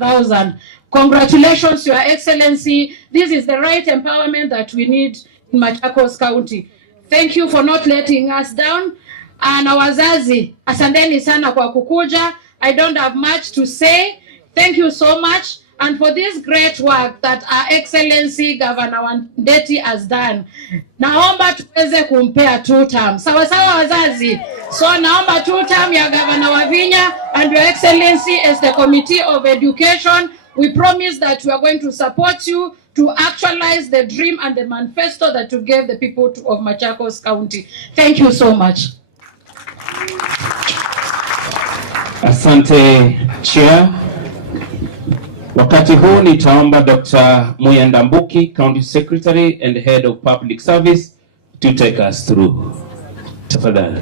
1,000. Congratulations, Your Excellency. This is the right empowerment that we need in Machakos County. Thank you for not letting us down. Na wazazi, asanteni sana kwa kukuja. I don't have much to say. Thank you so much. And for this great work that Our Excellency Governor Wandeti has done. Naomba tuweze kumpea 2 terms. Sawa sawa wazazi. So naomba 2 term ya Governor Wavinya, and Your Excellency as the Committee of Education, we promise that we are going to support you to actualize the dream and the manifesto that you gave the people of Machakos County. Thank you so much. Asante Chair. Wakati huu nitaomba Dr. Muyandambuki, County Secretary and Head of Public Service, to take us through. Tafadhali.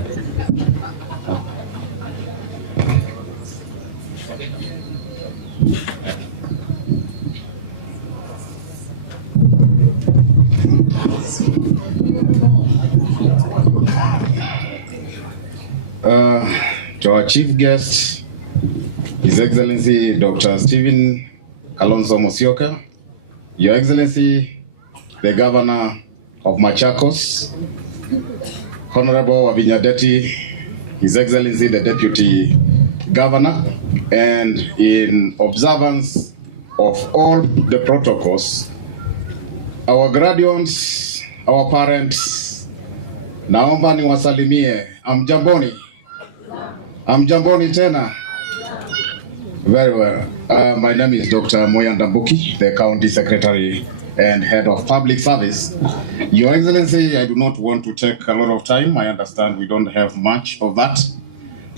To our chief guest, His Excellency Dr. Stephen Kalonzo Musyoka, Your Excellency the Governor of Machakos, Honorable Wavinya Deti, His Excellency the Deputy Governor, and in observance of all the protocols, our graduates, our parents, naomba niwasalimie. Amjamboni tena. Very well. My name is Dr. Muyandambuki, the County Secretary and Head of Public Service. Your Excellency, I do not want to take a lot of time. I understand we don't have much of that.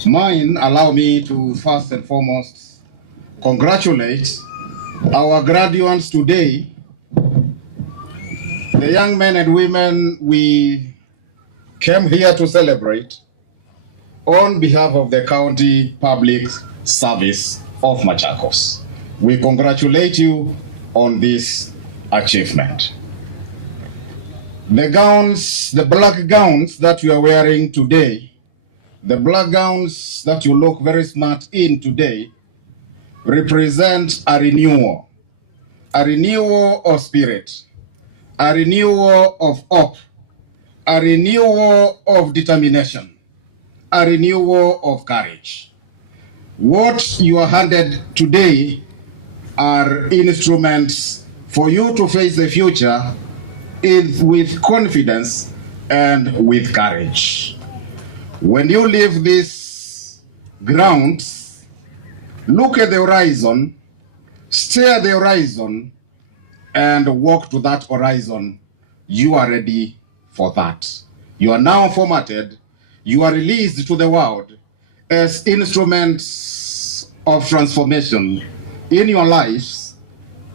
Mine, allow me to first and foremost congratulate our graduates today, the young men and women we came here to celebrate on behalf of the County Public Service of Machakos. We congratulate you on this achievement. The gowns, the black gowns that you are wearing today, the black gowns that you look very smart in today, represent a renewal of spirit, a renewal of hope, a renewal of determination, a renewal of courage. What you are handed today are instruments for you to face the future with confidence and with courage. When you leave these grounds, look at the horizon, stare at the horizon, and walk to that horizon. You are ready for that. You are now formatted. You are released to the world as instruments of transformation in your lives,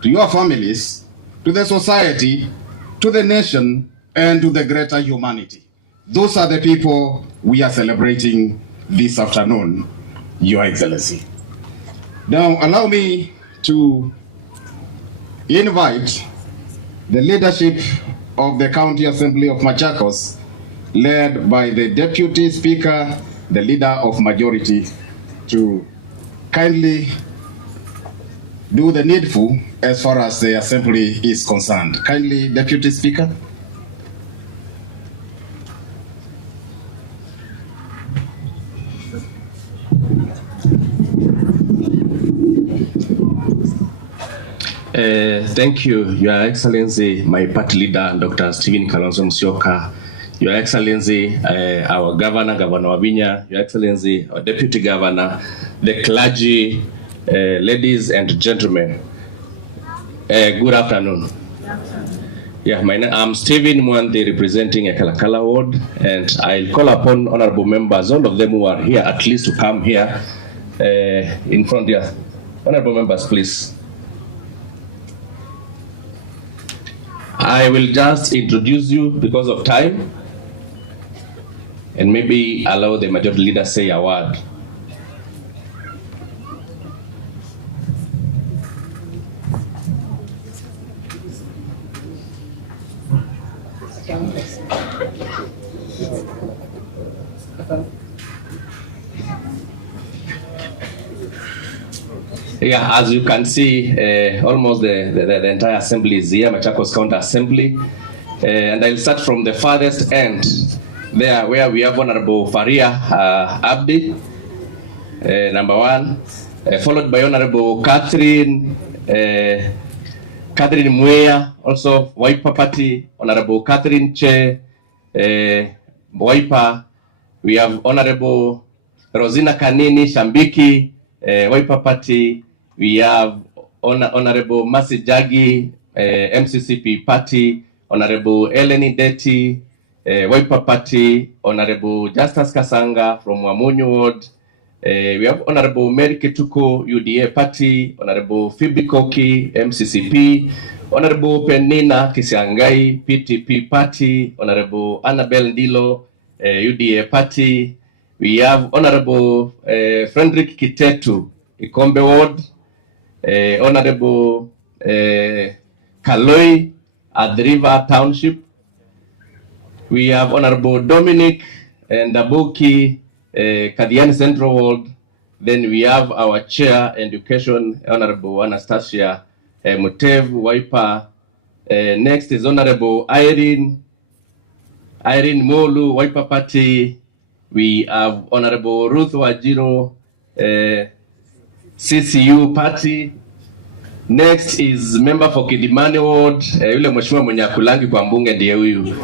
to your families, to the society, to the nation, and to the greater humanity. Those are the people we are celebrating this afternoon, Your Excellency. Now, allow me to invite the leadership of the County Assembly of Machakos, led by the Deputy Speaker, the Leader of Majority, to kindly do the needful as far as the Assembly is concerned. Kindly, Deputy Speaker. Thank you, Your Excellency, my party leader, Dr. Stephen Kalonzo Musyoka, Your Excellency, our Governor, Governor Wavinya, Your Excellency, our Deputy Governor, the clergy, ladies and gentlemen. Good afternoon. Yeah, I'm Stephen Mwanthi, representing Ekalakala Ward, and I'll call upon honorable members, all of them who are here, at least to come here in front here. Honorable members, please. I will just introduce you because of time, and maybe allow the majority leader say a word. Yeah, as you can see, almost the entire assembly is here, Machakos County Assembly. And I'll start from the farthest end, there where we have Honorable Faria Abdi, number one, followed by Honorable Catherine Mwea, also Wiper Party, Honorable Catherine Che, Wiper. We have Honorable Rosina Kanini Shambiki, Wiper Party. We have Honorable Masi Jagi, MCCP Party, Honorable Eleni Deti, Wiper Party, Honorable Justus Kasanga from Wamunyu Ward. We have Honorable Mary Ketuko, UDA Party, Honorable Phoebe Koki, MCCP, Honorable Penina Kisiangai, PTP Party, Honorable Annabelle Ndilo, UDA Party. We have Honorable Frederick Kitetu, Ikombe Ward, Honorable Kaloi, at the River Township. We have Honorable Dominic Ndabuki, Kadiani Central Ward. Then we have our Chair Education, Honorable Anastasia Mutev, Wiper. Next is Honorable Irene Molu, Wiper Party. We have Honorable Ruth Wajiro, CCU Party. Next is member for Kidimani Ward, yule mheshimiwa mwenye akulangi kwa mbunge ndiye huyu.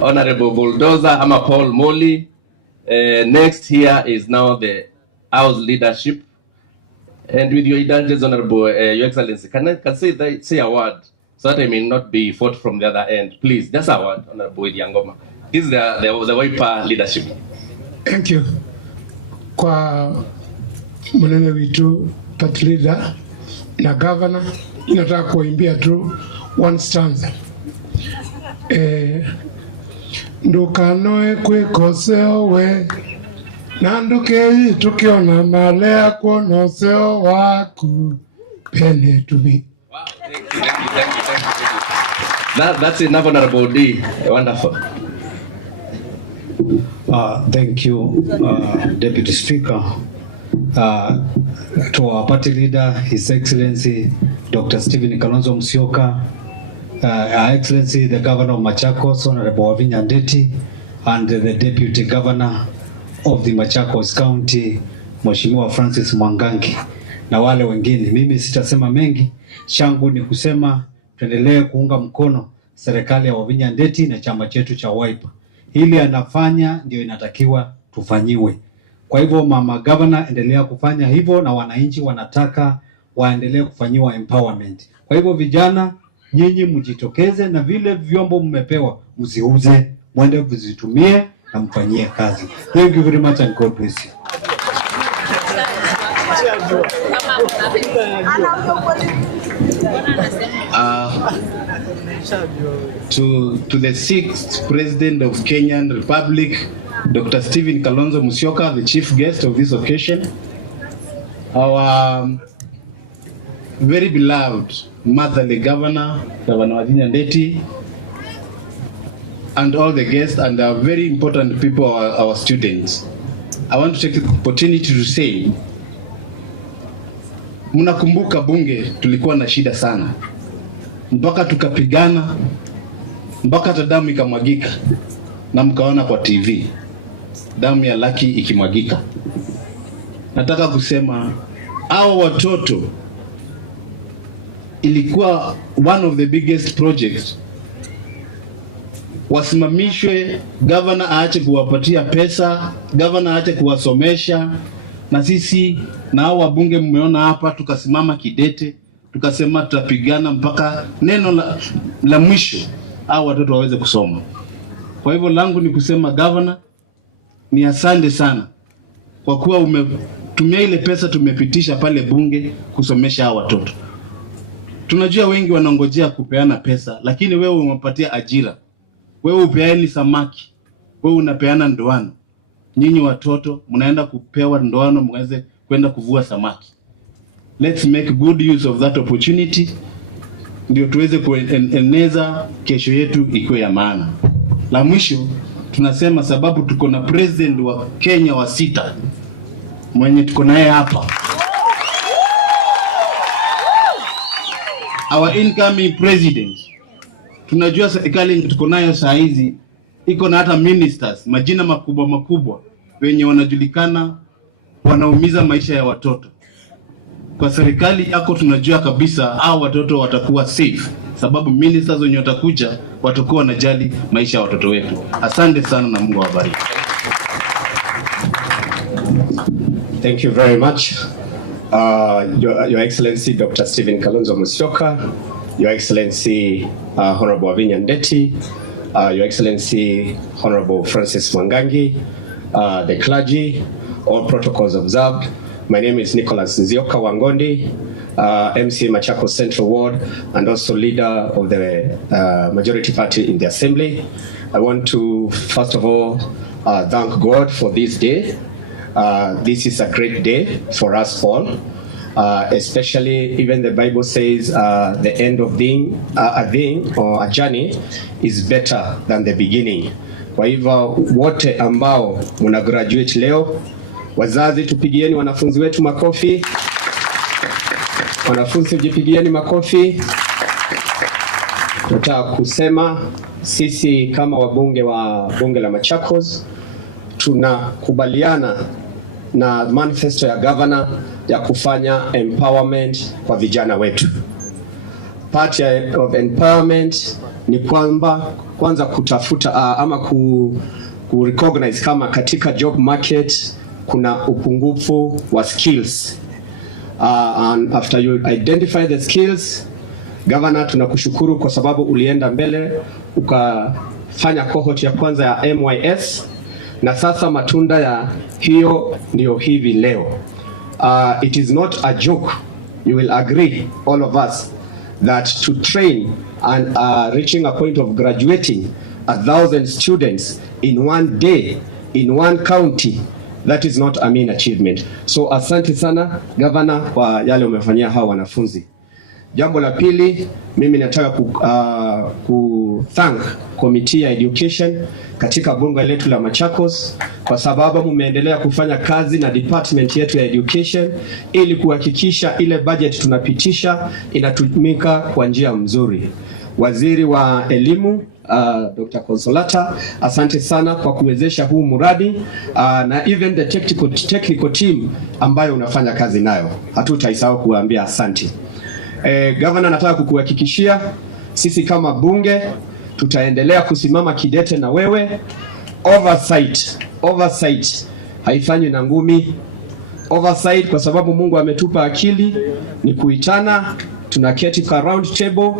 Honorable Bulldozer ama Paul Molly. Next here is now the House leadership. And with your indulgence, Honorable Your Excellency, can I say a word so that I may not be fought from the other end? Please, just a word, Honorable Yangoma. This is the Wiper leadership. Thank you. Kwa mwenene wetu party leader na governor, nataka kuimbia tu one stanza. Ndukanoe kwikoseo we nanduke tukiona malea kuonoseo waku pene tubi. Wow, thank you. That's enough, Honorable D. Wonderful. Thank you, Deputy Speaker. To our party leader, His Excellency Dr. Stephen Kalonzo Musyoka, Her Excellency the Governor of Machakos, Honorable Wavinya Ndeti, and the Deputy Governor of the Machakos County, Mheshimiwa Francis Mwangangi, na wale wengine. Mimi sitasema mengi, shangu ni kusema tuendelee kuunga mkono serikali ya Wavinya Ndeti na chama chetu cha Wiper. Hili anafanya ndio inatakiwa tufanyiwe. Kwa hivyo mama governor, endelea kufanya hivyo, na wananchi wanataka waendelee kufanyiwa empowerment. Kwa hivyo vijana, nyinyi mjitokeze, na vile vyombo mmepewa msiuze, mwende kuzitumie na mfanyie kazi. Thank you very much and God bless you. To the 6th President of Kenyan Republic, Dr. Stephen Kalonzo Musyoka, the chief guest of this occasion, our very beloved motherly governor, Governor Wavinya Ndeti, and all the guests and our very important people, our students. I want to take the opportunity to say, mnakumbuka bunge tulikuwa na shida sana, mpaka tukapigana, mpaka hata damu ikamwagika, na mkaona kwa TV damu ya Lucky ikimwagika. Nataka kusema hao watoto ilikuwa one of the biggest projects. Wasimamishwe, governor aache kuwapatia pesa, governor aache kuwasomesha, na sisi na hao wabunge mmeona hapa tukasimama kidete, tukasema tutapigana mpaka neno la mwisho hao watoto waweze kusoma. Kwa hivyo langu ni kusema governor, ni asante sana kwa kuwa umetumia ile pesa tumepitisha pale bunge kusomesha hao watoto. Tunajua wengi wanangojea kupeana pesa, lakini wewe umepatia ajira. Wewe upeani samaki, wewe unapeana ndoano. Nyinyi watoto mnaenda kupewa ndoano mweze kwenda kuvua samaki. Let's make good use of that opportunity, ndio tuweze kueneza kesho yetu ikuwe ya maana. La mwisho tunasema, sababu tuko na president wa Kenya wa 6, mwenye tuko naye hapa, our incoming president. Tunajua serikali tuko nayo saa hizi iko na hata ministers, majina makubwa makubwa wenye wanajulikana wanaumiza maisha ya watoto. Kwa serikali yako tunajua kabisa hao watoto watakuwa safe, sababu ministers wenye watakuja watakuwa wanajali maisha ya watoto wetu. Asante sana na Mungu awabariki. Thank you very much. Your Excellency Dr. Stephen Kalonzo Musyoka, Your Excellency Honorable Wavinya Ndeti, Your Excellency Honorable Francis Mwangangi, the clergy, all protocols observed. My name is Nicholas Nzioka Wangondi, MC Machakos Central Ward, and also leader of the majority party in the Assembly. I want to, first of all, thank God for this day. This is a great day for us all, especially even the Bible says the end of a thing or a journey is better than the beginning. Kwa hivyo wote ambao muna graduate leo, wazazi tupigieni wanafunzi wetu makofi. Wanafunzi jipigieni makofi. Nataka kusema sisi kama wabunge wa bunge la Machakos tunakubaliana na manifesto ya governor ya kufanya empowerment kwa vijana wetu. Part of empowerment ni kwamba kwanza kutafuta ama ku recognize kama katika job market kuna upungufu wa skills. And after you identify the skills, governor tunakushukuru kwa sababu ulienda mbele ukafanya cohort ya kwanza ya MYS, na sasa matunda ya hiyo ndio hivi leo. It is not a joke. You will agree, all of us, that to train and reaching a point of graduating 1,000 students in one day, in one county, that is not a mean achievement. So asante sana governor kwa yale umefanyia hawa wanafunzi. Jambo la pili, mimi nataka thank committee ya education katika bunge letu la Machakos kwa sababu mumeendelea kufanya kazi na department yetu ya education ili kuhakikisha ile budget tunapitisha inatumika kwa njia mzuri. Waziri wa elimu Dr. Consolata, asante sana kwa kuwezesha huu muradi na even the technical team ambayo unafanya kazi nayo. Hatutaisahau kuambia asante. Governor, nataka kukuhakikishia sisi kama bunge tutaendelea kusimama kidete na wewe. Oversight haifanywi na ngumi. Oversight kwa sababu Mungu ametupa akili ni kuitana, tunaketi kwa round table,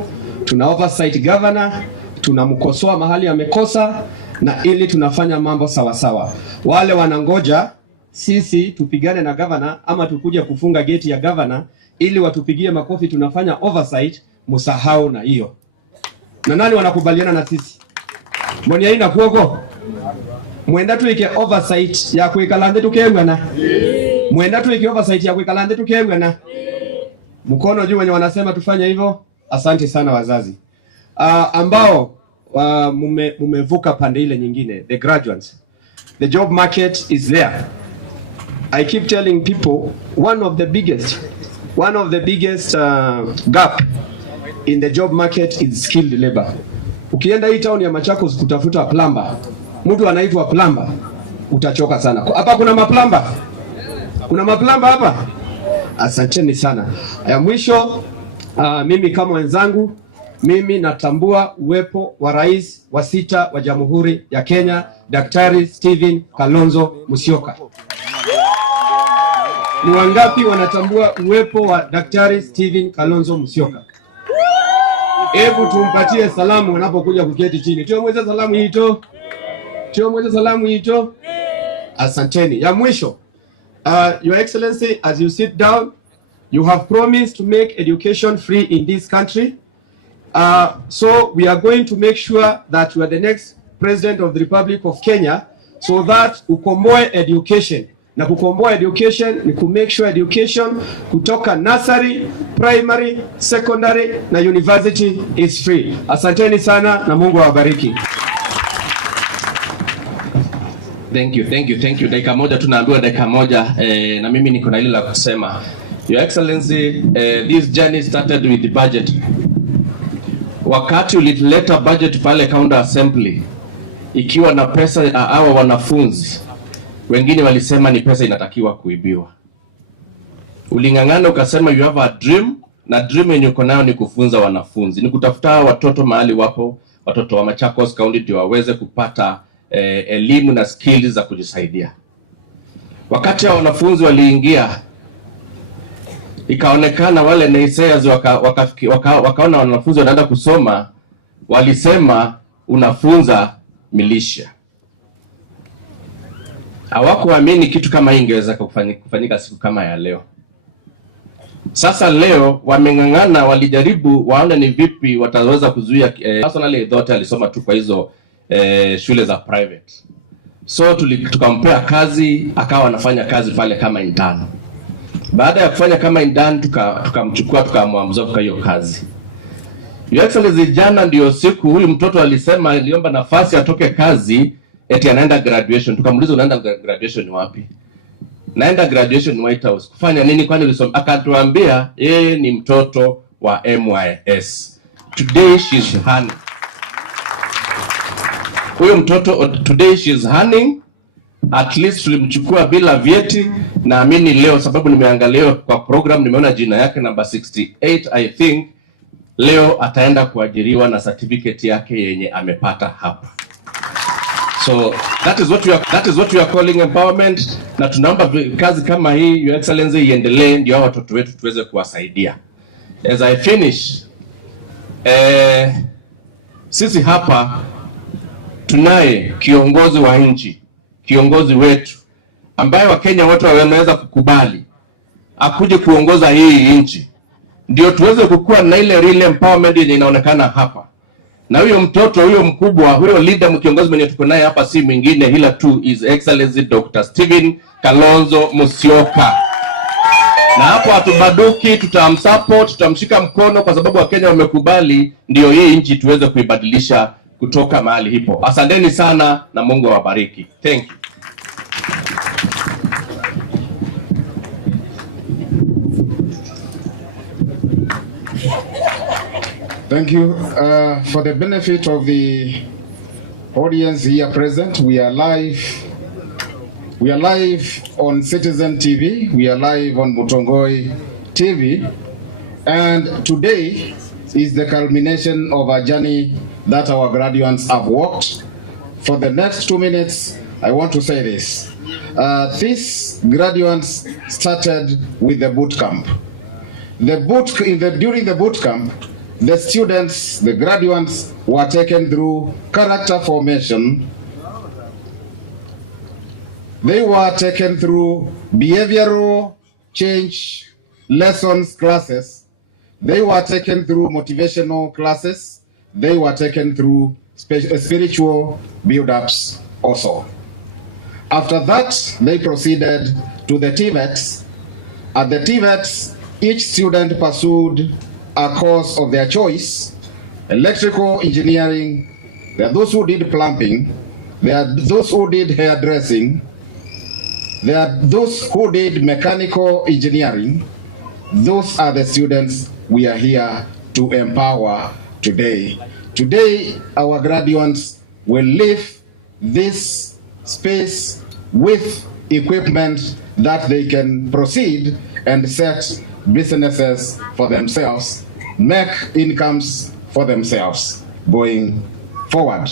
tuna oversight governor, tunamkosoa mahali amekosa na ili tunafanya mambo sawa sawa. Wale wanangoja sisi tupigane na governor ama tukuje kufunga geti ya governor ili watupigie makofi tunafanya oversight, musahau na hiyo. Na nani wanakubaliana na sisi? Mbona ina kuoko? Mwenda tuike oversight ya kuikalande tukengwana. Mwenda tuike oversight ya kuikalande tukengwana. Mkono juu wenye wanasema tufanye hivyo. Asante sana wazazi. Ambao mumevuka pande ile nyingine, the graduates. The job market is there. I keep telling people one of the biggest gap in the job market is skilled labor. Ukienda hii town ya Machakos kutafuta plumber, mtu anaitwa plumber, utachoka sana. Hapa kuna maplumber? Kuna maplumber hapa? Asanteni sana. Ya mwisho, mimi kama wenzangu, mimi natambua uwepo wa rais wa 6 wa Jamhuri ya Kenya, Daktari Stephen Kalonzo Musyoka. Ni wangapi wanatambua uwepo wa Daktari Stephen Kalonzo Musyoka? Hebu tumpatie salamu wanapokuja kuketi chini. Tuomweze salamu hito. Tuomweze salamu hito. Asanteni. Ya mwisho, Your Excellency, as you sit down, you have promised to make education free in this country. So we are going to make sure that you are the next President of the Republic of Kenya, so that ukomboe education. Na kukomboa education ni ku make sure education kutoka nursery, primary, secondary na university is free. Asanteni sana na Mungu awabariki. Thank you. Dakika moja tunaambiwa dakika moja na mimi niko na ile la kusema. Your Excellency, this journey started with the budget. Wakati ulileta budget pale county assembly ikiwa na pesa hawa wanafunzi, wengine walisema ni pesa inatakiwa kuibiwa. Ulingangana ukasema you have a dream, na dream yenye uko nayo ni kufunza wanafunzi, ni kutafuta watoto mahali wapo, watoto wa Machakos County ndio waweze kupata elimu na skills za kujisaidia. Wakati hao wanafunzi waliingia, ikaonekana wale naysayers wakaona wanafunzi wanaenda kusoma, walisema unafunza milisha. Hawakuamini kitu kama hii ingeweza kufanyika siku kama ya leo. Sasa leo wamengangana, walijaribu waone ni vipi wataweza kuzuia. Personally Dhote alisoma tu kwa hizo shule za private. So tukampea kazi, akawa anafanya kazi pale kama intern. Baada ya kufanya kama intern tukamchukua tukamwamza kwa hiyo kazi. Your Excellency, jana ndio siku huyu mtoto alisema aliomba nafasi atoke kazi eti anaenda graduation. Tukamuuliza unaenda graduation wapi? Naenda graduation White House. Kufanya nini kwani ulisoma? Akatuambia yeye ni mtoto wa MYS. Today she's honey. Huyo mtoto today she's honey. At least tulimchukua bila vyeti. Naamini leo sababu nimeangalia kwa program nimeona jina yake number 68 I think. Leo ataenda kuajiriwa na certificate yake yenye amepata hapa. So that is what we are calling empowerment, na tunaomba kazi kama hii Your Excellency iendelee ndio watoto wetu tuweze kuwasaidia. As I finish, sisi hapa tunaye kiongozi wa nchi, kiongozi wetu ambaye Wakenya wote wameweza kukubali akuje kuongoza hii nchi, ndio tuweze kukua na ile real empowerment yenye inaonekana hapa. Na huyo mtoto, huyo mkubwa, huyo leader mkiongozi mwenye tuko naye hapa si mwingine ila tu is Excellency Dr. Stephen Kalonzo Musyoka. Na hapo hatubaduki, tutamsupport, tutamshika mkono kwa sababu Wakenya wamekubali ndio hii nchi tuweze kuibadilisha kutoka mahali hipo. Asanteni sana na Mungu awabariki. Thank you. Thank you. For the benefit of the audience here present, we are live on Citizen TV, we are live on Mutongoi TV, and today is the culmination of a journey that our graduates have walked. For the next 2 minutes, I want to say this. These graduates started with the boot camp. During the boot camp, the students, the graduates, were taken through character formation. They were taken through behavioral change lessons classes. They were taken through motivational classes. They were taken through spiritual build-ups also. After that, they proceeded to the TVETs. At the TVETs, each student pursued a course of their choice: electrical engineering. There are those who did plumbing. There are those who did hairdressing. There are those who did mechanical engineering. Those are the students we are here to empower today. Today, our graduates will leave this space with equipment that they can proceed and set businesses for themselves, make incomes for themselves going forward.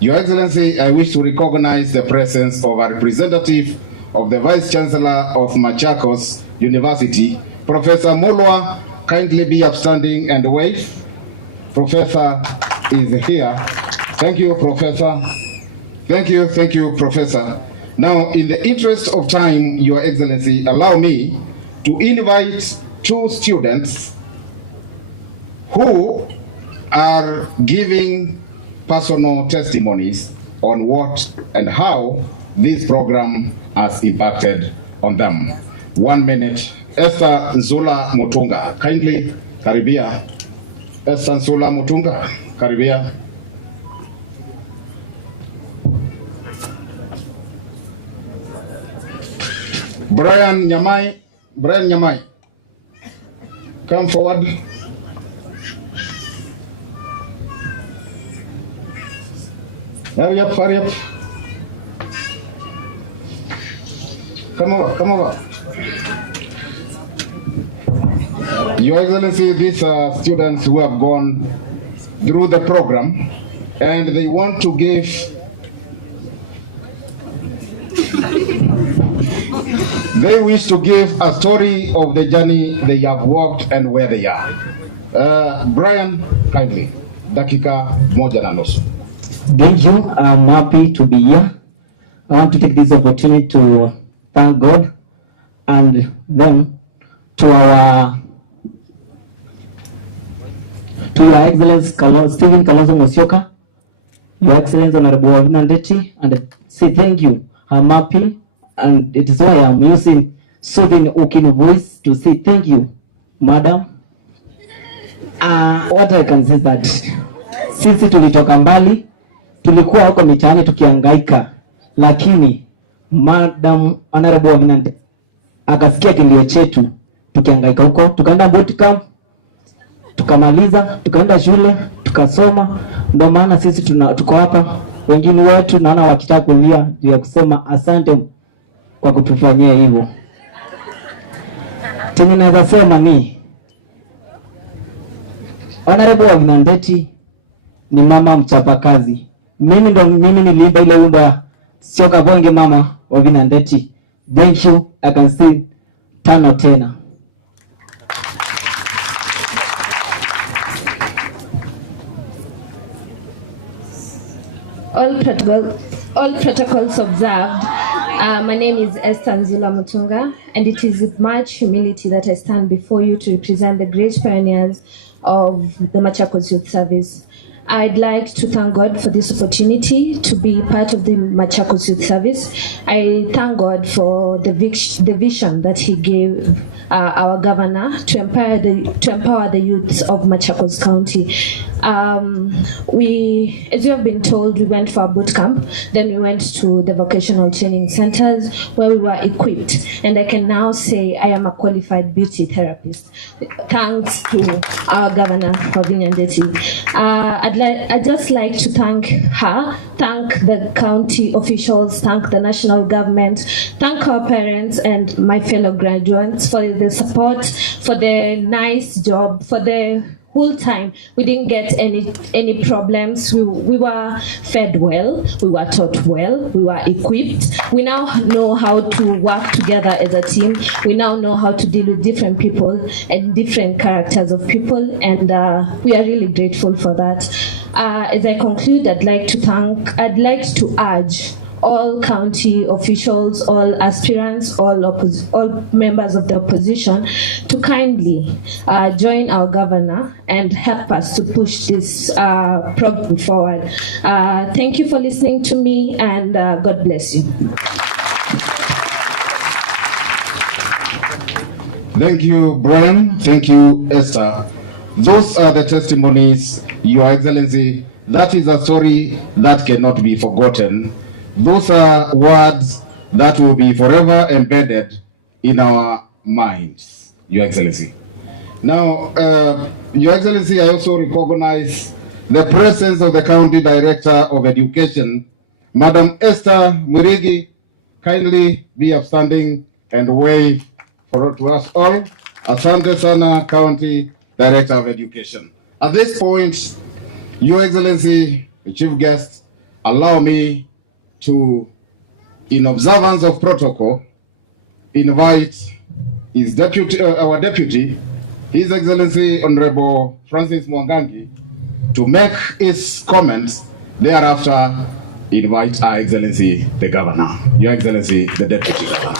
Your Excellency, I wish to recognize the presence of a representative of the Vice Chancellor of Machakos University, Professor Mulwa. Kindly be upstanding and wave. Professor is here. Thank you, Professor. Thank you, Professor. Now, in the interest of time, Your Excellency, allow me to invite two students who are giving personal testimonies on what and how this program has impacted on them. 1 minute. Esther Nzula Mutunga. Kindly, karibia. Esther Nzula Mutunga, karibia. Brian Nyamai. Brian Nyamai. Come forward. Hurry up, hurry up. Come over, come over. Your Excellency, these are students who have gone through the program and they want to give they wish to give a story of the journey they have walked and where they are. Brian, kindly, dakika moja na nusu. Thank you. I'm happy to be here. I want to take this opportunity to thank God and then to Your Excellency Stephen Kalonzo Musyoka, Your Excellency Honorable Wavina Ndeti, and say thank you. I'm happy, and it is why I'm using soothing Ukinu voice to say thank you, Madam. What I can say is that sisi tulitoka mbali, tulikuwa huko mitaani tukihangaika, lakini Madam Honorable Wavina Ndeti akasikia kilio chetu tukihangaika huko, tukaenda boot camp, tukamaliza, tukaenda shule, tukasoma. Ndio maana sisi tuko hapa. Wengine wetu naona wakitaka kulia juu ya kusema asante kwa kutufanyia hivyo. Tena naweza sema ni Honorable Wavina Ndeti ni mama mchapakazi. Mimi niliimba ile wimbo sio kabonge mama Wavina Ndeti. Thank you. I can say tano tena. All protocols observed. My name is Esther Nzula Mutunga, and it is with much humility that I stand before you to represent the great pioneers of the Machakos Youth Service. I'd like to thank God for this opportunity to be part of the Machakos Youth Service. I thank God for the vision that He gave our governor to empower the youths of Machakos County. As you have been told, we went for a boot camp, then we went to the vocational training centers where we were equipped, and I can now say I am a qualified beauty therapist, thanks to our governor, Wavina Ndeti. I'd just like to thank her, thank the county officials, thank the national government, thank our parents and my fellow graduates for the support, for the nice job, for the whole time. We didn't get any problems. We were fed well, we were taught well, we were equipped. We now know how to work together as a team. We now know how to deal with different people and different characters of people, and we are really grateful for that. As I conclude, I'd like to urge all county officials, all aspirants, all members of the opposition to kindly join our governor and help us to push this program forward. Thank you for listening to me, and God bless you. Thank you, Brian. Thank you, Esther. Those are the testimonies, Your Excellency. That is a story that cannot be forgotten. Those are words that will be forever embedded in our minds, Your Excellency. Now, Your Excellency, I also recognize the presence of the County Director of Education, Madam Esther Murigi. Kindly be upstanding and wave to us all. Asante sana, County Director of Education. At this point, Your Excellency, the Chief Guest, allow me to, in observance of protocol, invite our deputy, His Excellency Honorable Francis Mwangangi, to make his comments. Thereafter, invite Our Excellency the Governor, Your Excellency the Deputy Governor.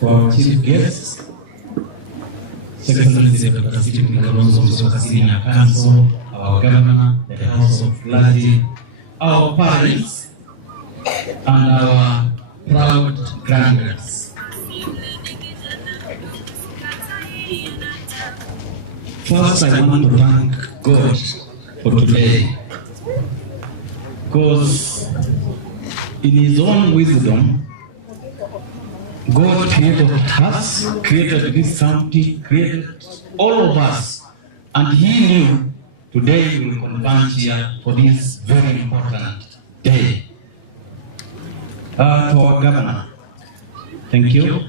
For chief guests, Excellency Dr. Stephen Kalonzo Musyoka Senior Council, our governor, the House of Clergy, our parents, and our proud grandparents. First, I want to thank God for today, because in His own wisdom, God created us, created this county, created all of us, and He knew today we will converge here for this very important day. To our governor, thank you.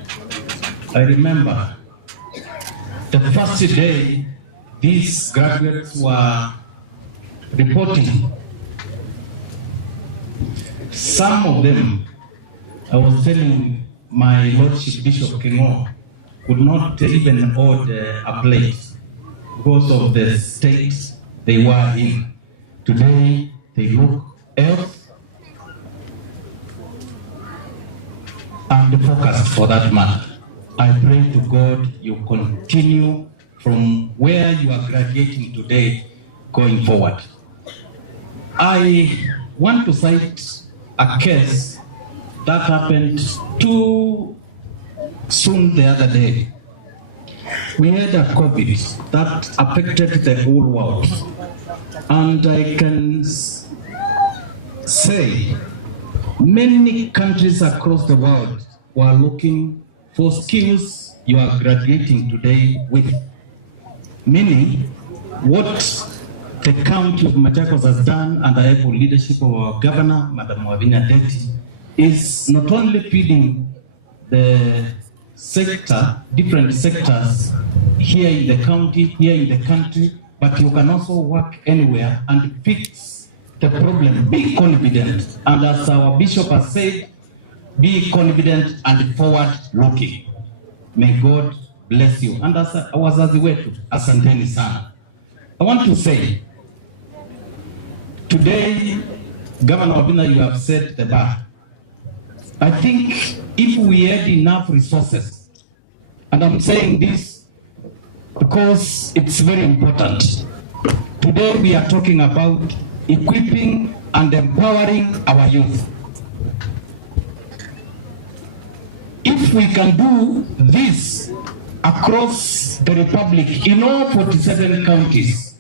I remember the first day these graduates were reporting. Some of them, I was telling my Lordship Bishop Kingo, could not even order a plate because of the state they were in. Today, they look health and focused for that matter. I pray to God you continue from where you are graduating today going forward. I want to cite a case that happened too soon the other day. We had a COVID that affected the whole world. And I can say many countries across the world were looking for skills you are graduating today with. Meaning, what the county of Machakos has done under the able leadership of our governor, Madam Wavinya Ndeti, is not only feeding the sector, different sectors here in the county, here in the country, but you can also work anywhere and fix the problem. Be confident, and as our bishop has said, be confident and forward-looking. May God bless you. And as wazazi wetu, asanteni sana. I want to say, today, Governor Wabina, you have set the bar. I think if we had enough resources, and I'm saying this because it's very important. Today we are talking about equipping and empowering our youth. If we can do this across the Republic in all 47 counties,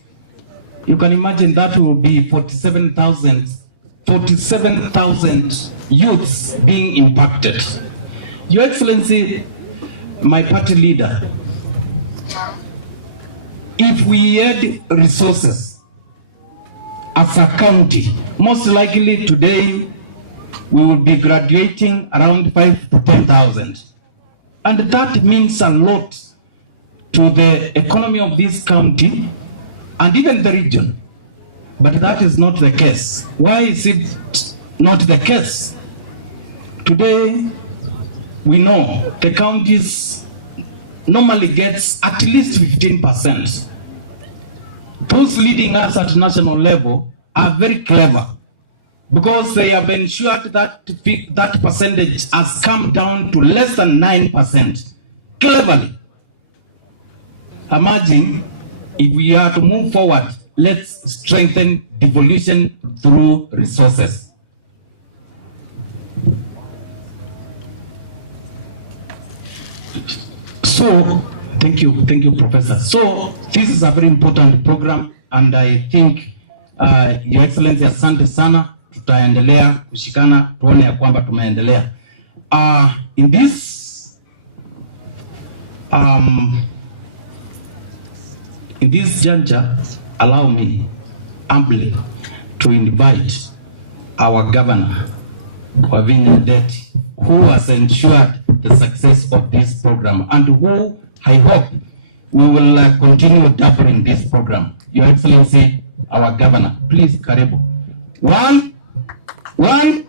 you can imagine that will be 47,000 youths being impacted. Your Excellency, my party leader, if we had resources as a county, most likely today we will be graduating around 5,000 to 10,000. And that means a lot to the economy of this county and even the region. But that is not the case. Why is it not the case? Today, we know the counties normally gets at least 15%. Those leading us at national level are very clever because they have ensured that that percentage has come down to less than 9%. Cleverly. Imagine if we are to move forward, let's strengthen devolution through resources. So, thank you, Professor. So, this is a very important program, and I think, Your Excellency, asante sana, tutaendelea kushikana, tuone ya kwamba tumeendelea. In this juncture, allow me humbly to invite our governor, Wavinya Ndeti, who has ensured the success of this program and who I hope we will continue doubling this program. Your Excellency, our governor, please, karibu. 1, 3,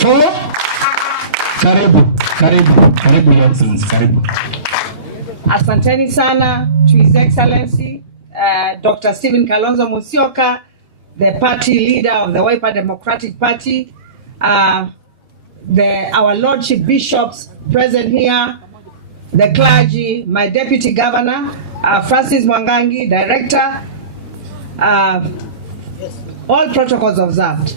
4. Karibu, Your Excellency, karibu. Asanteni sana to His Excellency, Dr. Stephen Kalonzo Musyoka, the party leader of the Wiper Democratic Party, our Lordship Bishops present here, the clergy, my Deputy Governor, Francis Mwangangi, Director, all protocols observed.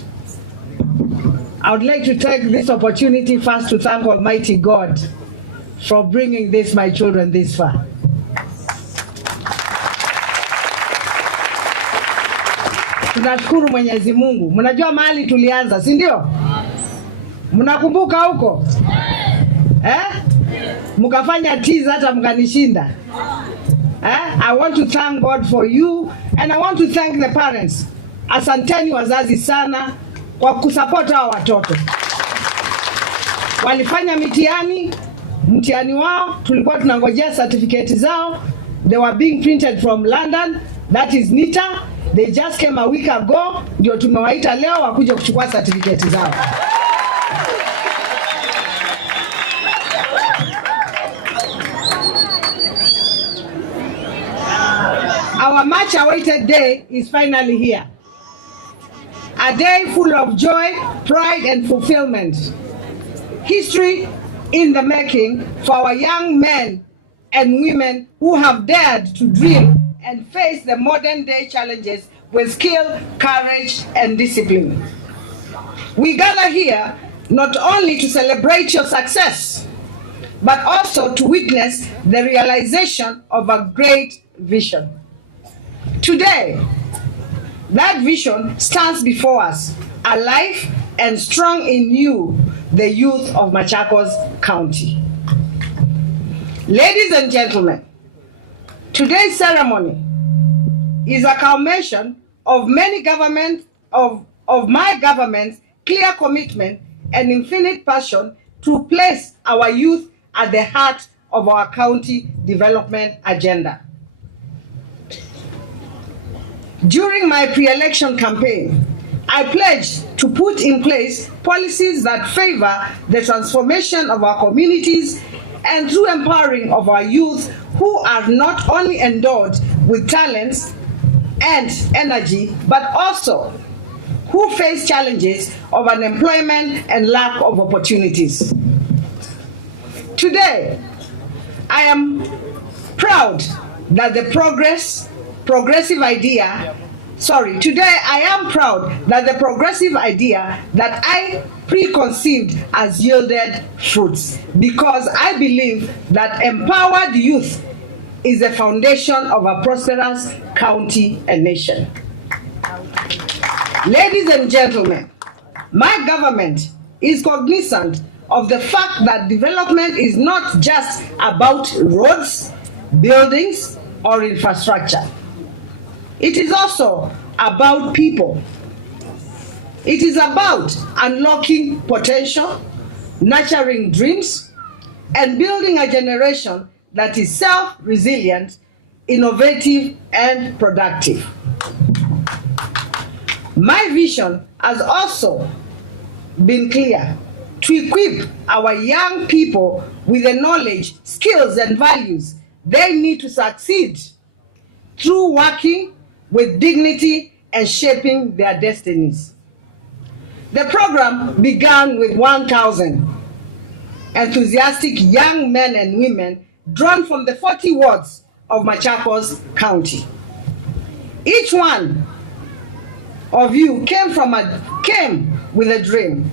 I would like to take this opportunity first to thank Almighty God for bringing my children this far. tunashukuru Mwenyezi Mungu. Mnajua mahali tulianza, si ndio? Mnakumbuka huko? Mkafanya tiza hata mkanishinda. I want to thank God for you and I want to thank the parents. Asanteni wazazi sana kwa kusupport hao watoto. Walifanya mtihani wao, tulikuwa tunangojea certificate zao. They were being printed from London, that is NITA. They just came a week ago, ndio tumewaita leo wakuje kuchukua certificate zao. Our much awaited day is finally here. A day full of joy, pride and fulfillment. History in the making for our young men and women who have dared to dream and face the modern day challenges with skill, courage and discipline. We gather here not only to celebrate your success, but also to witness the realization of a great vision. Today, that vision stands before us, alive and strong in you, the youth of Machakos County. Ladies and gentlemen, today's ceremony is a culmination of my government's clear commitment and infinite passion to place our youth at the heart of our county development agenda. During my pre-election campaign, I pledged to put in place policies that favor the transformation of our communities and through empowering of our youth who are not only endowed with talents and energy, but also who face challenges of unemployment and lack of opportunities. Today, I am proud that the progressive idea that I preconceived has yielded fruits, because I believe that empowered youth is the foundation of a prosperous county and nation. Ladies and gentlemen, my government is cognizant of the fact that development is not just about roads, buildings, or infrastructure. It is also about people. It is about unlocking potential, nurturing dreams, and building a generation that is self-resilient, innovative, and productive. My vision has also been clear: to equip our young people with the knowledge, skills, and values they need to succeed through working with dignity and shaping their destinies. The program began with 1,000 enthusiastic young men and women drawn from the 40 wards of Machakos County. Each one of you came with a dream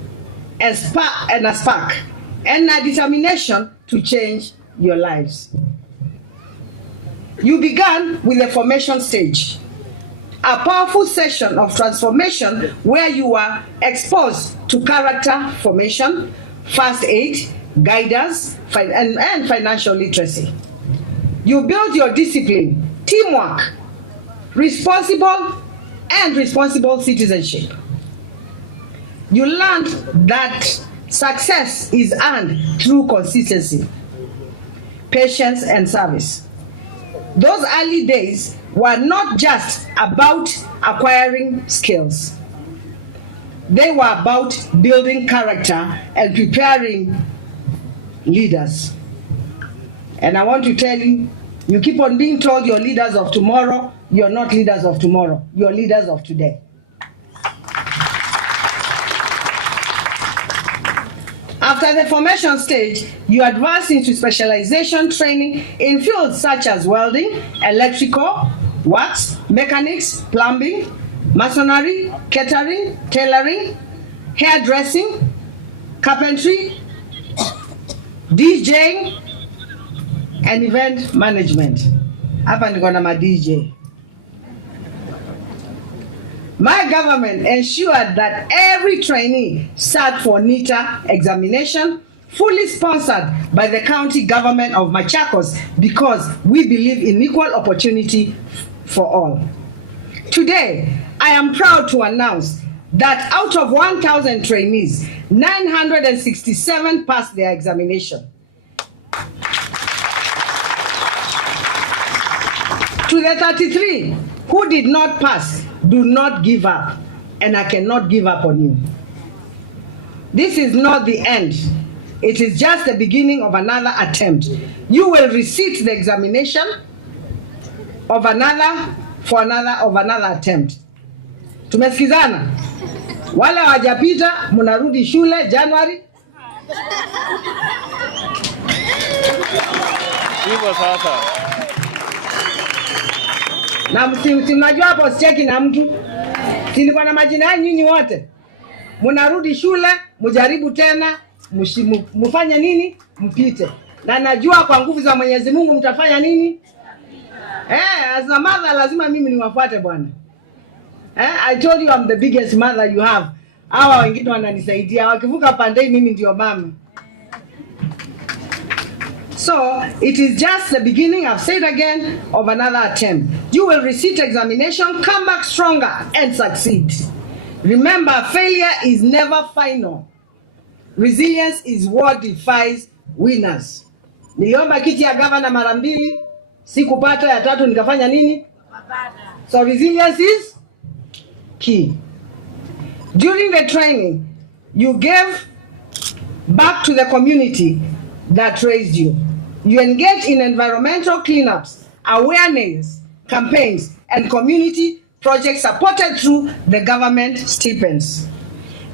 and a spark and a determination to change your lives. You began with the formation stage, a powerful session of transformation where you were exposed to character formation, first aid, guidance, and financial literacy. You built your discipline, teamwork, responsible citizenship. You learned that success is earned through consistency, patience, and service. Those early days were not just about acquiring skills. They were about building character and preparing leaders. And I want to tell you, you keep on being told you're leaders of tomorrow. You're not leaders of tomorrow. You're leaders of today. After the formation stage, you advance into specialization training in fields such as welding, electrical, works, mechanics, plumbing, masonry, catering, tailoring, hairdressing, carpentry, DJing, and event management. Hapa niko na ma DJ. My government ensured that every trainee sat for NITA examination, fully sponsored by the county government of Machakos, because we believe in equal opportunity for all. Today, I am proud to announce that out of 1,000 trainees, 967 passed their examination. To the 33 who did not pass, do not give up, and I cannot give up on you. This is not the end. It is just the beginning of another attempt. You will resit the examination of another attempt. Tumesikizana? Wale wajapita mnarudi shule January. Hivyo sasa. Na msimnajua hapo sicheki na mtu. Silikuwa na majina yenu nyinyi wote. Mnarudi shule, mjaribu tena, mfanye nini? Mpite. Na najua kwa nguvu za Mwenyezi Mungu mtafanya nini? As a mother lazima mimi niwafuate bwana. I told you I'm the biggest mother you have. Hawa wengine wananisaidia. Wakivuka pande mimi ndio mama. So, it is just the beginning, I've said again, of another attempt. You will resit examination, come back stronger, and succeed. Remember, failure is never final. Resilience is what defines winners. Niliomba kiti ya gavana mara 2, sikupata, ya 3 nikafanya nini? So resilience is key. During the training, you gave back to the community that raised you. You engage in environmental cleanups, awareness campaigns, and community projects supported through the government stipends.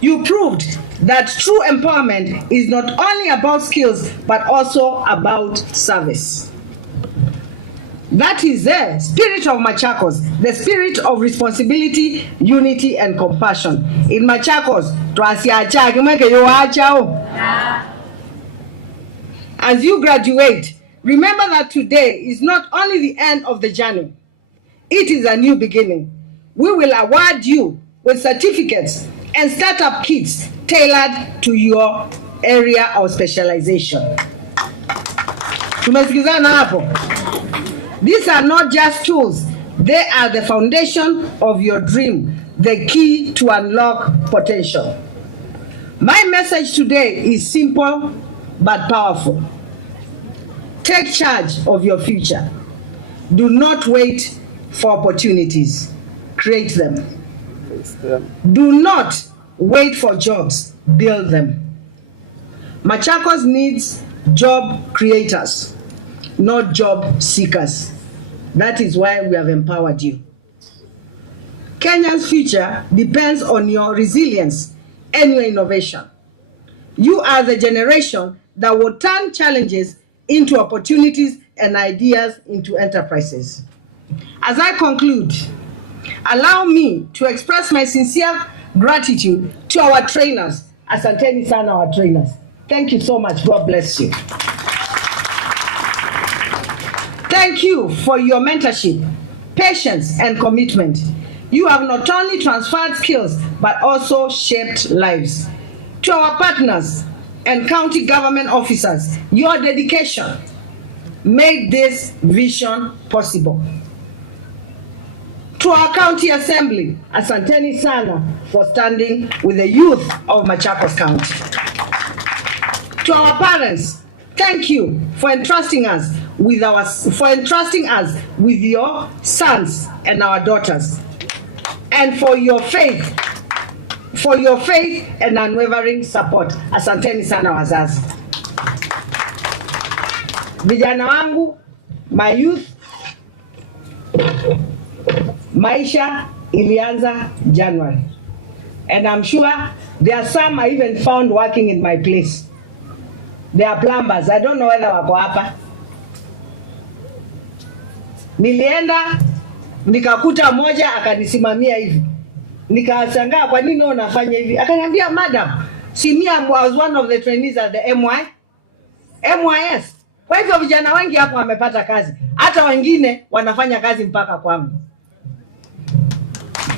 You proved that true empowerment is not only about skills, but also about service. That is the spirit of Machakos, the spirit of responsibility, unity, and compassion. In Machakos, as you graduate, remember that today is not only the end of the journey, it is a new beginning. We will award you with certificates and startup kits tailored to your area of specialization. Tumesikizana hapo? These are not just tools, they are the foundation of your dream, the key to unlock potential. My message today is simple but powerful. Take charge of your future. Do not wait for opportunities. Create them. Do not wait for jobs. Build them. Machakos needs job creators, not job seekers. That is why we have empowered you. Kenya's future depends on your resilience and your innovation. You are the generation that will turn challenges into opportunities and ideas into enterprises. As I conclude, allow me to express my sincere gratitude to our trainers. Asanteni sana our trainers. Thank you so much. God bless you. Thank you for your mentorship, patience, and commitment. You have not only transferred skills, but also shaped lives. To our partners and county government officers, your dedication made this vision possible. To our county assembly, asanteni sana for standing with the youth of Machakos County. To our parents, thank you for entrusting us with your sons and our daughters, and for your faith and unwavering support. Asanteni sana wazazi. Vijana wangu, my youth, maisha ilianza January, and I'm sure there are some I even found working in my place. They are plumbers. I don't know whether wako hapa. Nilienda nikakuta moja akanisimamia hivi. Nikashangaa kwa nini unafanya hivi? Akaniambia, madam, I was one of the trainees at the MYS. Kwa hivyo vijana wengi hapo wamepata kazi. Hata wengine wanafanya kazi mpaka kwangu.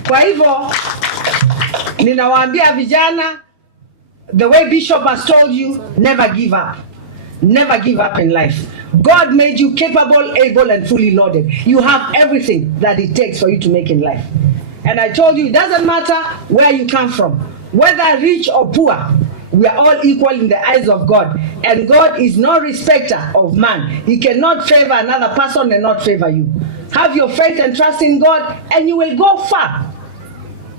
Kwa hivyo ninawaambia vijana, the way Bishop has told you, never give up. Never give up in life. God made you capable, able, and fully loaded. You have everything that it takes for you to make in life. And I told you, it doesn't matter where you come from, whether rich or poor, we are all equal in the eyes of God. And God is no respecter of man. He cannot favor another person and not favor you. Have your faith and trust in God, and you will go far.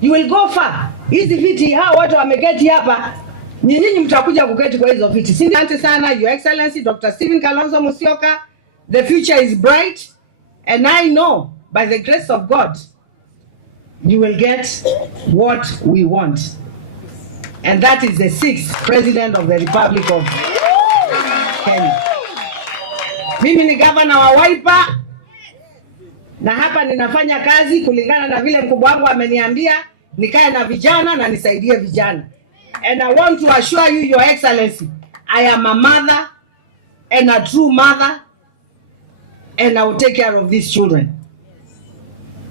You will go far. Hizi viti hao watu wameketi hapa, nyinyi mtakuja kuketi kwa hizo viti. Asante sana, Your Excellency Dr. Stephen Kalonzo Musyoka. The future is bright, and I know by the grace of God you will get what we want. And that is the 6th President of the Republic of Kenya. Mimi ni governor wa Wiper, na hapa ninafanya kazi kulingana na vile mkubwa wangu ameniambia nikae na vijana na nisaidie vijana. And I want to assure you, Your Excellency, I am a mother and a true mother, and I will take care of these children.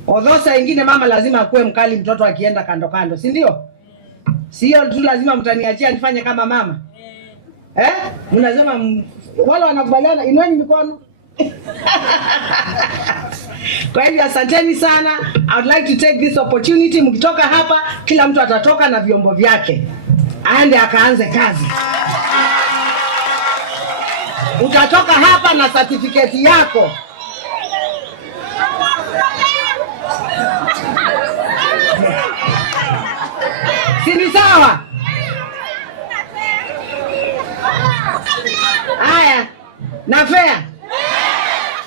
Although saa ingine mama lazima akuwe mkali mtoto akienda kando kando, si ndio? Sio tu lazima mtaniachia nifanye kama mama. Mnasema wale wanakubaliana, inueni mikono. Kwa hivyo asanteni sana. I would like to take this opportunity, mkitoka hapa kila mtu atatoka na vyombo vyake, aende akaanze kazi. Utatoka hapa na certificate yako. Si sawa? Haya, na fair.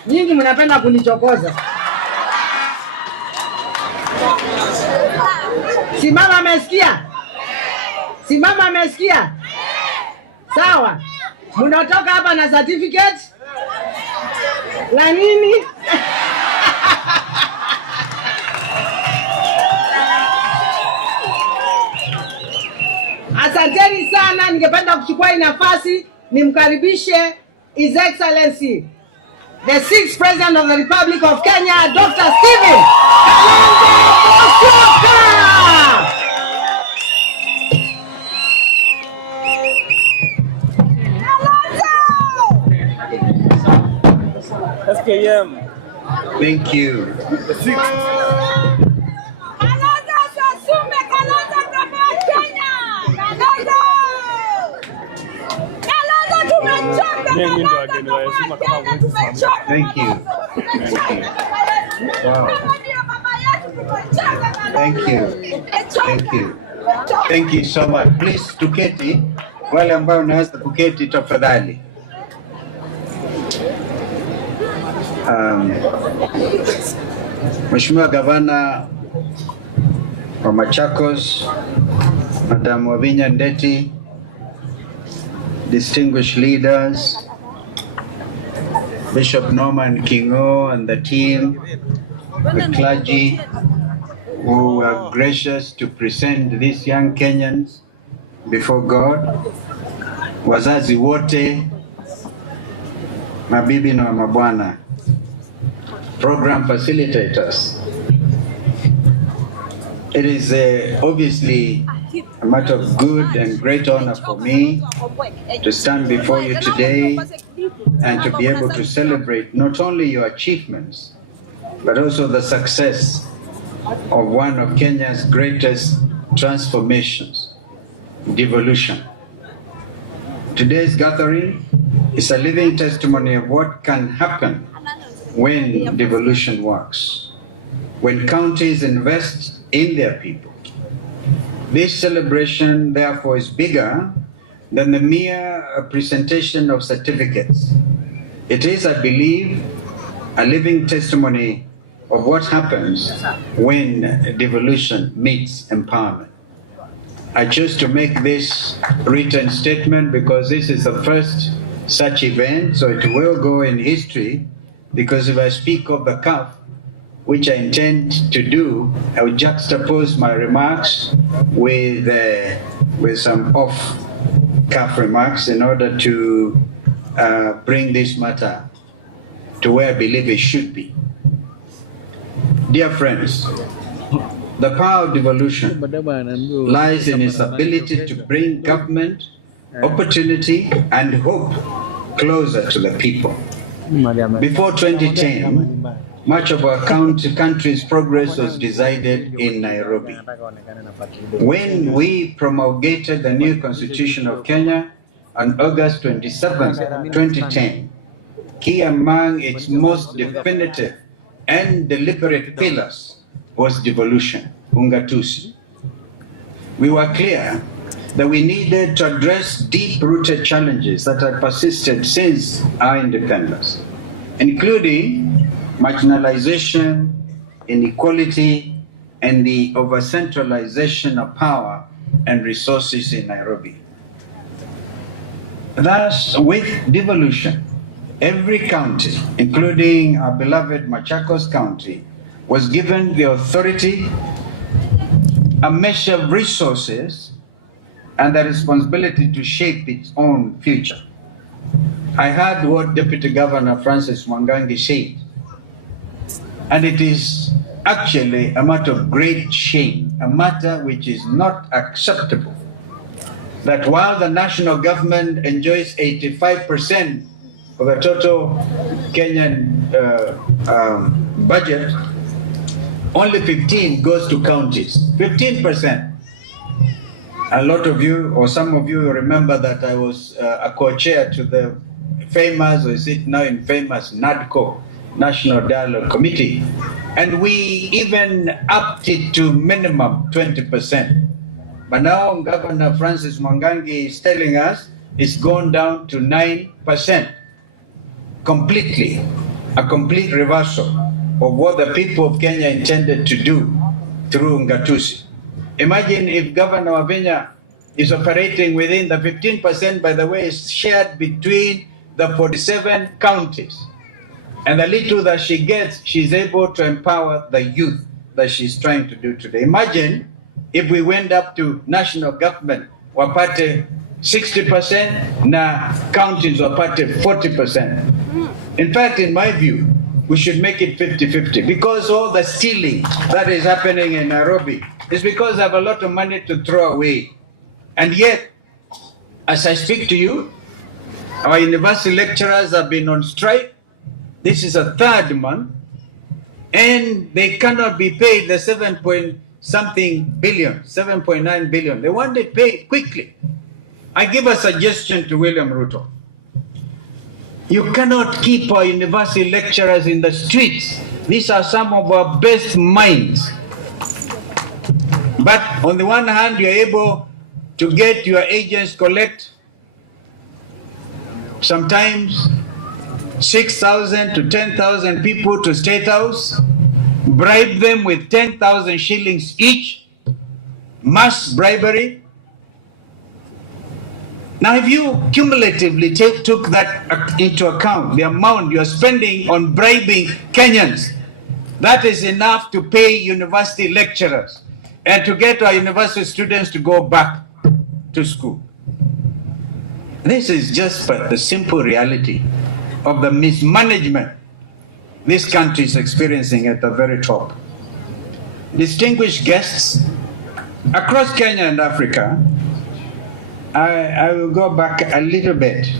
Nyinyi mnapenda kunichokoza. Simama amesikia? Simama amesikia? Sawa. Mnatoka hapa na certificate? La nini? Asanteni sana. Ningependa kuchukua hii nafasi nimkaribishe His Excellency the 6th President of the Republic of Kenya, Dr. Stephen Kalonzo Musyoka. SKM. Thank you. Thank you. Wow. Thank you. Thank you. Thank you so much. Please tuketi, wale ambao unaweza kuketi tafadhali. Mheshimiwa Gavana wa Machakos, Madam Wavinya Ndeti, distinguished leaders, Bishop Norman Kingo and the team, the clergy who are gracious to present these young Kenyans before God, wazazi wote, mabibi na mabwana, program facilitators. It is obviously a matter of good and great honor for me to stand before you today and to be able to celebrate not only your achievements, but also the success of one of Kenya's greatest transformations, devolution. Today's gathering is a living testimony of what can happen when devolution works, when counties invest in their people. This celebration, therefore, is bigger than the mere presentation of certificates. It is, I believe, a living testimony of what happens when devolution meets empowerment. I chose to make this written statement because this is the first such event, so it will go in history, because if I speak of the cuff, which I intend to do, I will juxtapose my remarks with some off-cuff remarks in order to bring this matter to where I believe it should be. Dear friends, The power of devolution lies in its ability to bring government, opportunity, and hope closer to the people. Before 2010, much of our country's progress was decided in Nairobi. When we promulgated the new Constitution of Kenya on August 27, 2010, key among its most definitive and deliberate pillars was devolution, ungatuzi. We were clear that we needed to address deep-rooted challenges that had persisted since our independence, including marginalization, inequality, and the over-centralization of power and resources in Nairobi. Thus, with devolution, every county, including our beloved Machakos County, was given the authority, a measure of resources, and the responsibility to shape its own future. I heard what Deputy Governor Francis Mwangangi said, and it is actually a matter of great shame, a matter which is not acceptable, that while the national government enjoys 85% of the total Kenyan budget, only 15 goes to counties, 15%. A lot of you, or some of you, remember that I was a co-chair to the famous, or is it now infamous, NADCO, National Dialogue Committee, and we even upped it to minimum 20%. But now Governor Francis Mwangangi is telling us it's gone down to 9%, completely, a complete reversal of what the people of Kenya intended to do through Ngatusi. Imagine if Governor Wavinya is operating within the 15%, by the way, is shared between the 47 counties. And the little that she gets, she's able to empower the youth that she's trying to do today. Imagine if we went up to national government, wapate 60%, na counties wapate 40%. In fact, in my view, we should make it 50-50, because all the stealing that is happening in Nairobi is because they have a lot of money to throw away. And yet, as I speak to you, our university lecturers have been on strike. This is a third month, and they cannot be paid the 7.something billion, 7.9 billion. They want it paid quickly. I give a suggestion to William Ruto. You cannot keep our university lecturers in the streets. These are some of our best minds. But on the one hand, you're able to get your agents collect sometimes 6,000 to 10,000 people to State House, bribe them with 10,000 shillings each, mass bribery. Now, if you cumulatively took that into account, the amount you're spending on bribing Kenyans, that is enough to pay university lecturers and to get our university students to go back to school. This is just the simple reality of the mismanagement this country is experiencing at the very top. Distinguished guests, across Kenya and Africa, I will go back a little bit.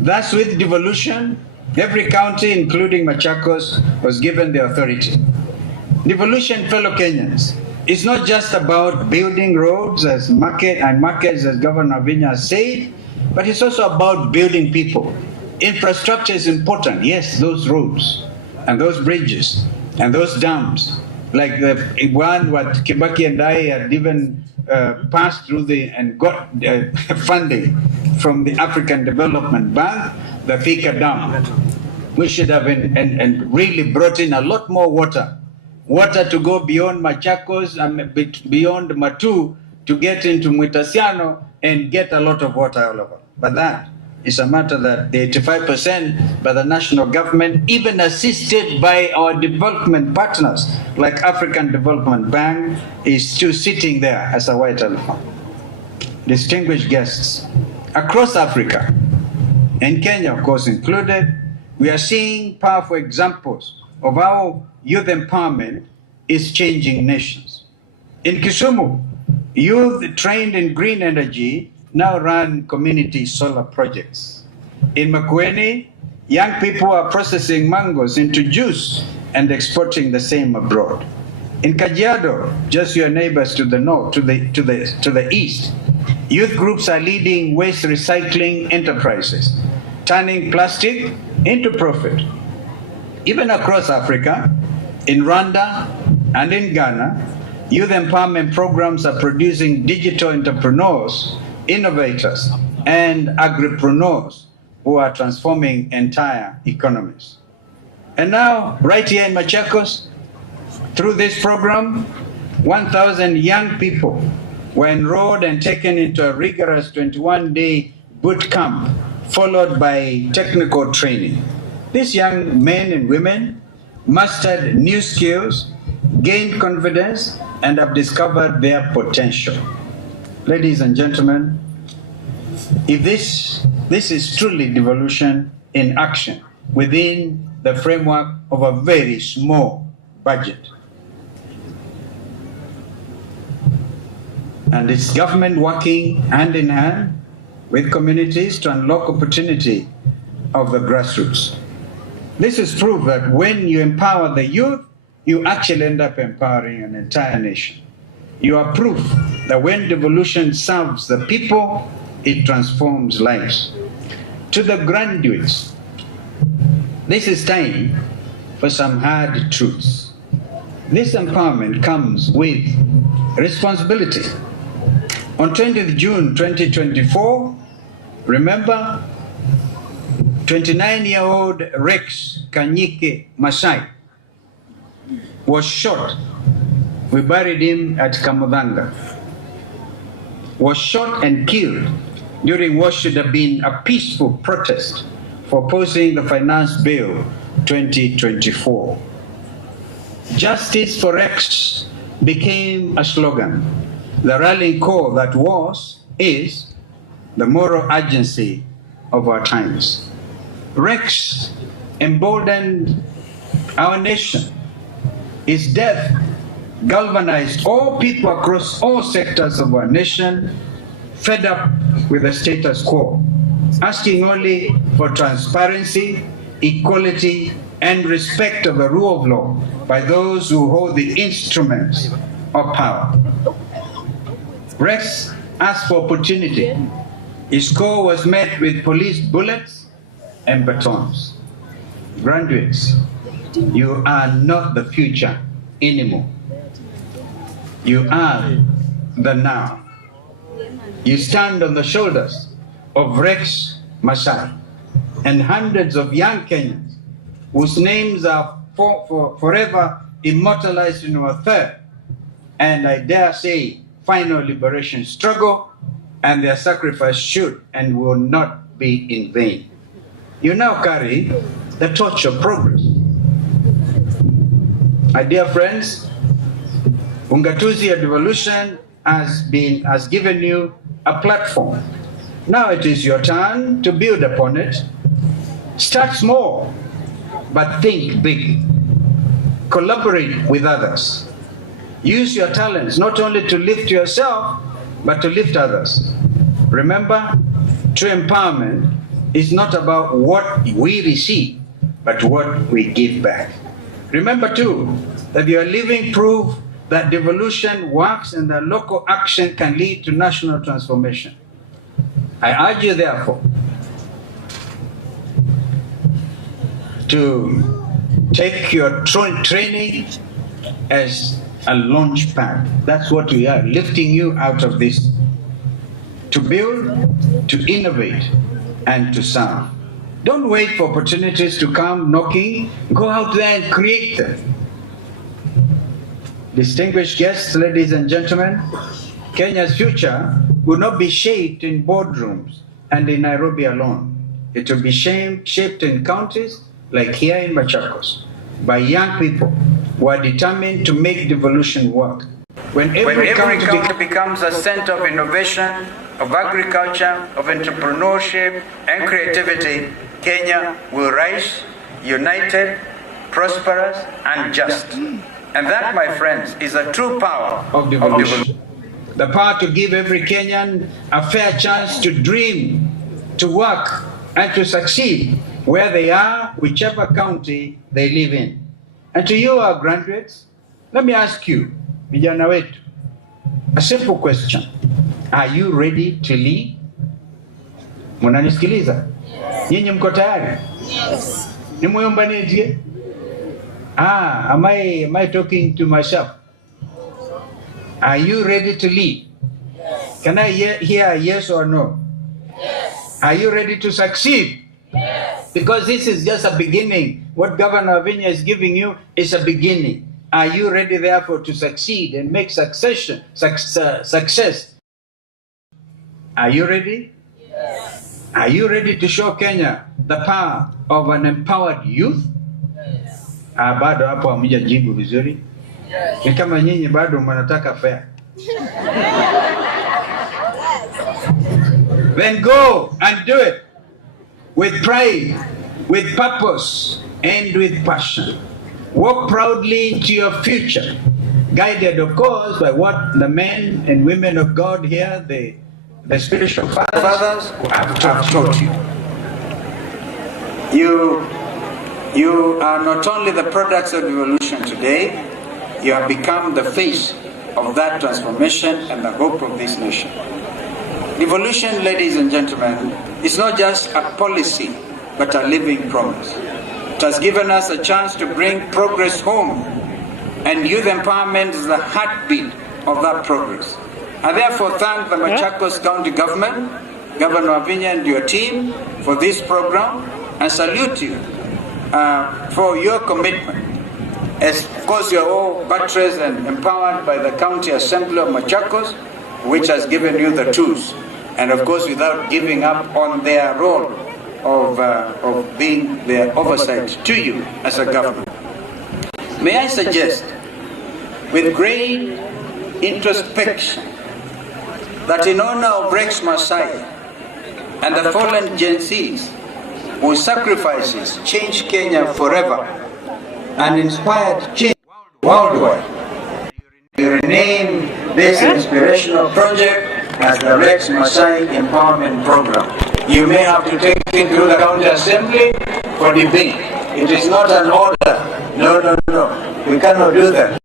Thus, with devolution, every county, including Machakos, was given the authority. Devolution, fellow Kenyans, is not just about building roads as markets, as Governor Vinya said, but it's also about building people. Infrastructure is important, yes, those roads and those bridges and those dams, like the one what Kibaki and I had even passed through and got funding from the African Development Bank, the Thika Dam. We should have and really brought in a lot more water to go beyond Machakos and beyond Matu to get into Mwitasiano and get a lot of water all over. But that is a matter that the 85% by the national government, even assisted by our development partners like African Development Bank, is still sitting there as a white elephant. Distinguished guests, across Africa, and Kenya of course included, we are seeing powerful examples of how youth empowerment is changing nations. In Kisumu, youth trained in green energy now run community solar projects. In Makueni, young people are processing mangoes into juice and exporting the same abroad. In Kajiado, just your neighbors to the north, to the east, youth groups are leading waste recycling enterprises, turning plastic into profit. Even across Africa, in Rwanda and in Ghana, youth empowerment programs are producing digital entrepreneurs, innovators, and agripreneurs who are transforming entire economies. And now, right here in Machakos, through this program, 1,000 young people were enrolled and taken into a rigorous 21-day boot camp, followed by technical training. These young men and women mastered new skills, gained confidence, and have discovered their potential. Ladies and gentlemen, if this is truly devolution in action within the framework of a very small budget. And it's government working hand in hand with communities to unlock opportunity of the grassroots. This is proof that when you empower the youth, you actually end up empowering an entire nation. You are proof that when devolution serves the people, it transforms lives. To the graduates, this is time for some hard truths. This empowerment comes with responsibility. On 20th June 2024, remember, 29-year-old Rex Kanyike Masai was shot. We buried him at Kamudanga. Was shot and killed during what should have been a peaceful protest for opposing the Finance Bill 2024. Justice for Rex became a slogan, the rallying call that is the moral urgency of our times. Rex emboldened our nation. His death galvanized all people across all sectors of our nation, fed up with the status quo, asking only for transparency, equality, and respect of the rule of law by those who hold the instruments of power. Rex asked for opportunity. His call was met with police bullets and batons. Graduates, you are not the future anymore. You are the now. You stand on the shoulders of Rex Masai and hundreds of young Kenyans whose names are forever immortalized in our third, and I dare say, final liberation struggle, and their sacrifice should and will not be in vain. You now carry the torch of progress. My dear friends, Ungatuzi of Devolution has given you a platform. Now it is your turn to build upon it. Start small, but think big. Collaborate with others. Use your talents not only to lift yourself, but to lift others. Remember, true empowerment is not about what we receive, but what we give back. Remember too, that you are living proof that devolution works and that local action can lead to national transformation. I urge you therefore to take your training as a launch pad. That's what we are, lifting you out of this, to build, to innovate, and to serve. Don't wait for opportunities to come knocking. Go out there and create them. Distinguished guests, ladies and gentlemen, Kenya's future will not be shaped in boardrooms and in Nairobi alone. It will be shaped in counties like here in Machakos by young people who are determined to make devolution work. When every county becomes a center of innovation, of agriculture, of entrepreneurship and creativity, Kenya will rise, united, prosperous, and just. And that, my friends, is a true power of devolution. The power to give every Kenyan a fair chance to dream, to work, and to succeed where they are, whichever county they live in. And to you, our graduates, let me ask you, vijana wetu, a simple question. Are you ready to lead? Munanisikiliza? Nyinyi mko tayari? Yes. Ni muyombanetie? Am I talking to myself? Are you ready to lead? Yes. Can I hear a yes or no? Yes. Are you ready to succeed? Yes. Because this is just a beginning. What Governor Wavinya is giving you is a beginning. Are you ready, therefore, to succeed and make success? Are you ready? Yes. Are you ready to show Kenya the power of an empowered youth? Yes. Bado hapo hamjajibu vizuri. Yes. Ni kama nyinyi bado mnataka fair. Then go and do it with pride, with purpose, and with passion. Walk proudly into your future, guided, of course, by what the men and women of God here, the spiritual fathers have taught you. You are not only the products of evolution today, you have become the face of that transformation and the hope of this nation. Devolution, ladies and gentlemen, is not just a policy, but a living promise. It has given us a chance to bring progress home, and youth empowerment is the heartbeat of that progress. I therefore thank the Machakos County Government, Governor Wavinya and your team for this program, and salute you for your commitment. As, of course, you are all buttressed and empowered by the County Assembly of Machakos, which has given you the tools, and of course without giving up on their role of being their oversight to you as a government. May I suggest, with great introspection, that in honor of Rex Masai and the fallen Gen Zs whose sacrifices changed Kenya forever and inspired change worldwide, you rename this inspirational project as the Rex Masai Empowerment Program. You may have to take it to the County Assembly for debate. It is not an order. No. We cannot do that.